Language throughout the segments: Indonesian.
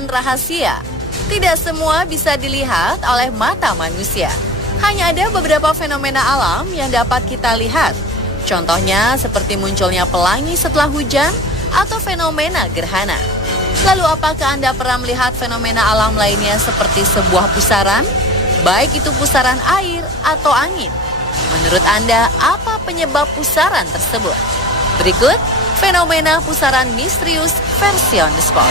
pusaran rahasia. Tidak semua bisa dilihat oleh mata manusia. Hanya ada beberapa fenomena alam yang dapat kita lihat. Contohnya seperti munculnya pelangi setelah hujan atau fenomena gerhana. Lalu apakah Anda pernah melihat fenomena alam lainnya seperti sebuah pusaran? Baik itu pusaran air atau angin. Menurut Anda, apa penyebab pusaran tersebut? Berikut fenomena pusaran misterius versi on the spot.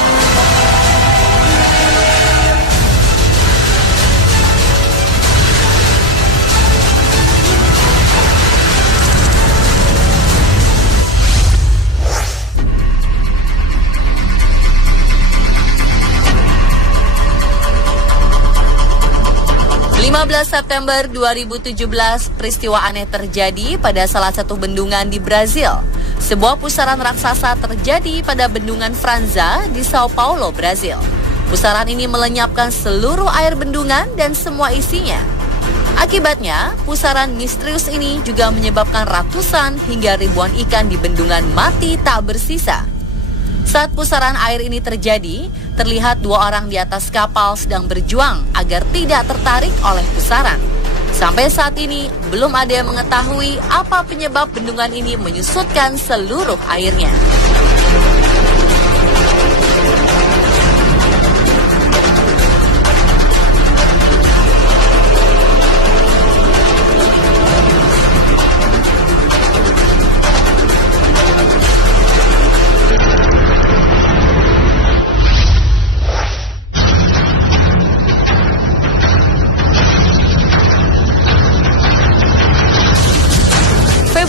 September 2017, peristiwa aneh terjadi pada salah satu bendungan di Brazil. Sebuah pusaran raksasa terjadi pada bendungan Franza di Sao Paulo, Brazil. Pusaran ini melenyapkan seluruh air bendungan dan semua isinya. Akibatnya, pusaran misterius ini juga menyebabkan ratusan hingga ribuan ikan di bendungan mati tak bersisa. Saat pusaran air ini terjadi, terlihat dua orang di atas kapal sedang berjuang agar tidak tertarik oleh pusaran. Sampai saat ini, belum ada yang mengetahui apa penyebab bendungan ini menyusutkan seluruh airnya.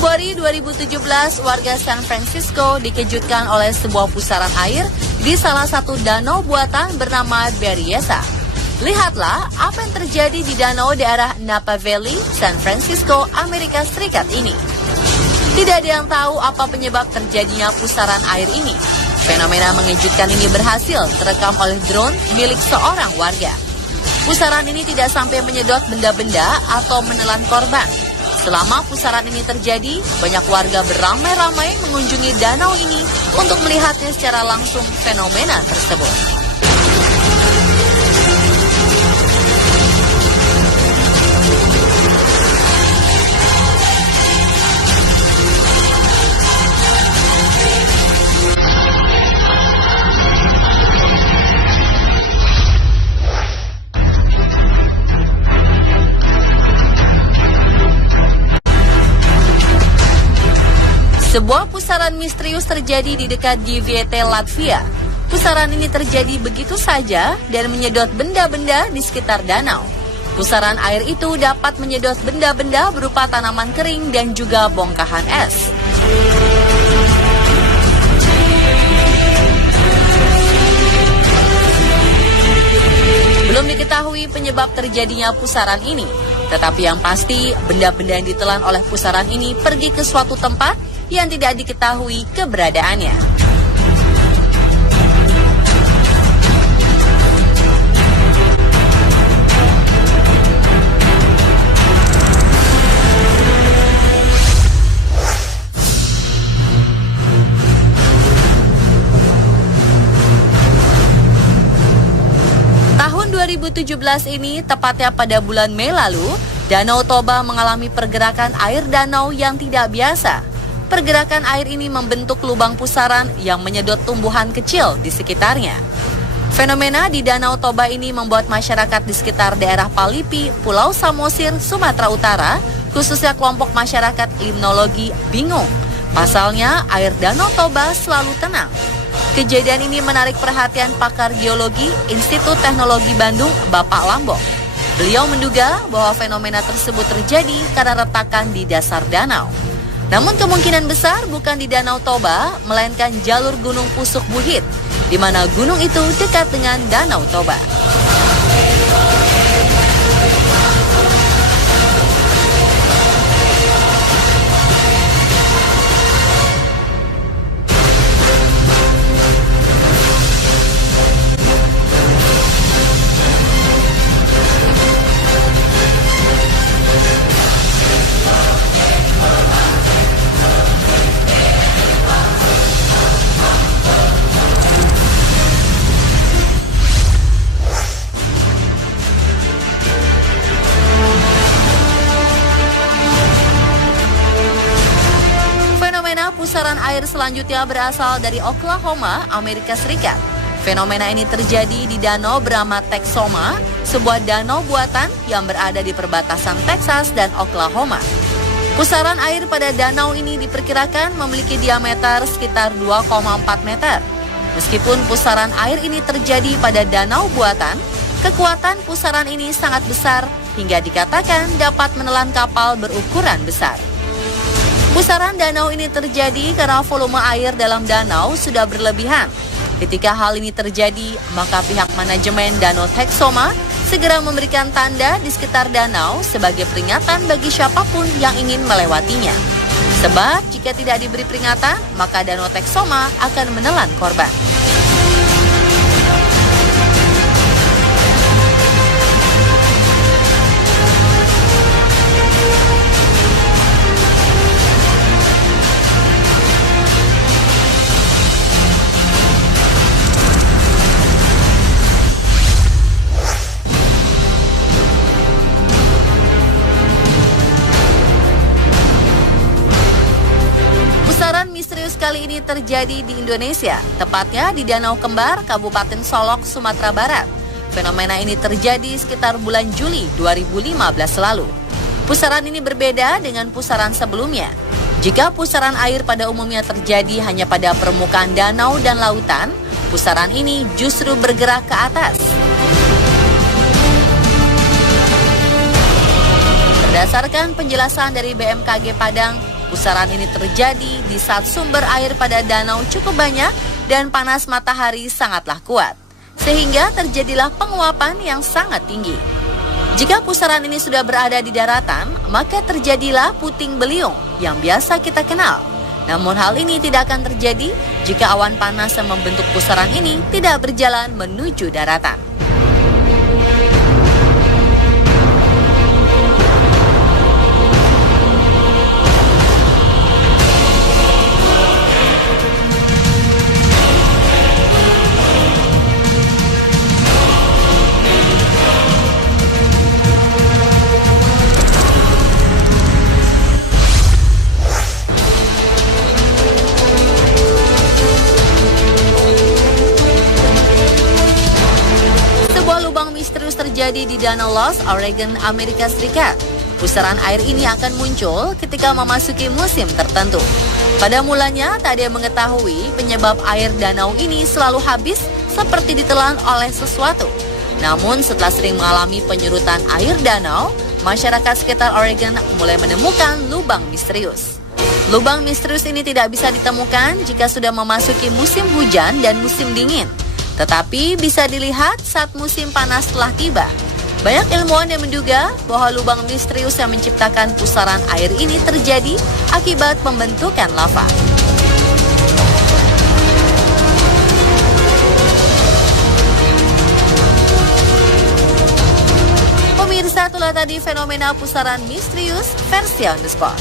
Februari 2017, warga San Francisco dikejutkan oleh sebuah pusaran air di salah satu danau buatan bernama Berryessa. Lihatlah apa yang terjadi di danau daerah Napa Valley, San Francisco, Amerika Serikat ini. Tidak ada yang tahu apa penyebab terjadinya pusaran air ini. Fenomena mengejutkan ini berhasil terekam oleh drone milik seorang warga. Pusaran ini tidak sampai menyedot benda-benda atau menelan korban. Selama pusaran ini terjadi, banyak warga beramai-ramai mengunjungi danau ini untuk melihatnya secara langsung fenomena tersebut. Sebuah pusaran misterius terjadi di dekat Giviete, Latvia. Pusaran ini terjadi begitu saja dan menyedot benda-benda di sekitar danau. Pusaran air itu dapat menyedot benda-benda berupa tanaman kering dan juga bongkahan es. Belum diketahui penyebab terjadinya pusaran ini, tetapi yang pasti benda-benda yang ditelan oleh pusaran ini pergi ke suatu tempat yang tidak diketahui keberadaannya. Tahun 2017 ini, tepatnya pada bulan Mei lalu, Danau Toba mengalami pergerakan air danau yang tidak biasa. Pergerakan air ini membentuk lubang pusaran yang menyedot tumbuhan kecil di sekitarnya. Fenomena di Danau Toba ini membuat masyarakat di sekitar daerah Palipi, Pulau Samosir, Sumatera Utara, khususnya kelompok masyarakat limnologi, bingung. Pasalnya, air Danau Toba selalu tenang. Kejadian ini menarik perhatian pakar geologi Institut Teknologi Bandung, Bapak Lambok. Beliau menduga bahwa fenomena tersebut terjadi karena retakan di dasar danau. Namun kemungkinan besar bukan di Danau Toba, melainkan jalur Gunung Pusuk Buhit, di mana gunung itu dekat dengan Danau Toba. pusaran air selanjutnya berasal dari Oklahoma, Amerika Serikat. Fenomena ini terjadi di danau bernama Texoma, sebuah danau buatan yang berada di perbatasan Texas dan Oklahoma. Pusaran air pada danau ini diperkirakan memiliki diameter sekitar 2,4 meter. Meskipun pusaran air ini terjadi pada danau buatan, kekuatan pusaran ini sangat besar hingga dikatakan dapat menelan kapal berukuran besar. Pusaran danau ini terjadi karena volume air dalam danau sudah berlebihan. Ketika hal ini terjadi, maka pihak manajemen Danau Texoma segera memberikan tanda di sekitar danau sebagai peringatan bagi siapapun yang ingin melewatinya. Sebab jika tidak diberi peringatan, maka Danau Texoma akan menelan korban. Pusaran misterius kali ini terjadi di Indonesia, tepatnya di Danau Kembar, Kabupaten Solok, Sumatera Barat. Fenomena ini terjadi sekitar bulan Juli 2015 lalu. Pusaran ini berbeda dengan pusaran sebelumnya. Jika pusaran air pada umumnya terjadi hanya pada permukaan danau dan lautan, pusaran ini justru bergerak ke atas. Berdasarkan penjelasan dari BMKG Padang, pusaran ini terjadi di saat sumber air pada danau cukup banyak dan panas matahari sangatlah kuat, sehingga terjadilah penguapan yang sangat tinggi. Jika pusaran ini sudah berada di daratan, maka terjadilah puting beliung yang biasa kita kenal. Namun hal ini tidak akan terjadi jika awan panas yang membentuk pusaran ini tidak berjalan menuju daratan. Lubang misterius terjadi di Danau Lost, Oregon, Amerika Serikat. Pusaran air ini akan muncul ketika memasuki musim tertentu. Pada mulanya, tak ada yang mengetahui penyebab air danau ini selalu habis seperti ditelan oleh sesuatu. Namun setelah sering mengalami penyurutan air danau, masyarakat sekitar Oregon mulai menemukan lubang misterius. Lubang misterius ini tidak bisa ditemukan jika sudah memasuki musim hujan dan musim dingin, tetapi bisa dilihat saat musim panas telah tiba. Banyak ilmuwan yang menduga bahwa lubang misterius yang menciptakan pusaran air ini terjadi akibat pembentukan lava. Pemirsa, itulah tadi fenomena pusaran misterius versi on the spot.